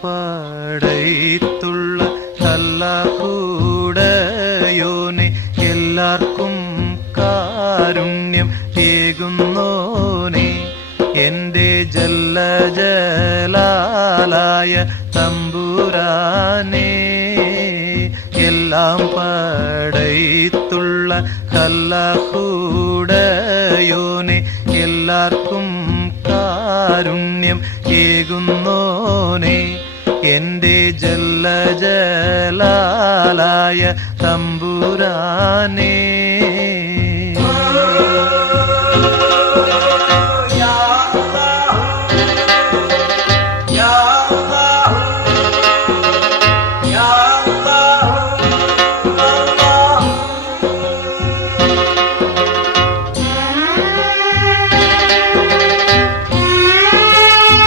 പടയ്ത്തുള്ള കല്ലകൂടയോനെ എല്ലാവർക്കും കാരുണ്യം ഏകുന്നോനെ എന്റെ ജല്ലജലാലായ തമ്പുരാനേ എല്ലാം പടയ്ത്തുള്ള കല്ലകൂടയോനെ എല്ലാവർക്കും കാരുണ്യം ഏകുന്നോനെ എന്റെ ജല്ലജലാലായ തമ്പുരാനേ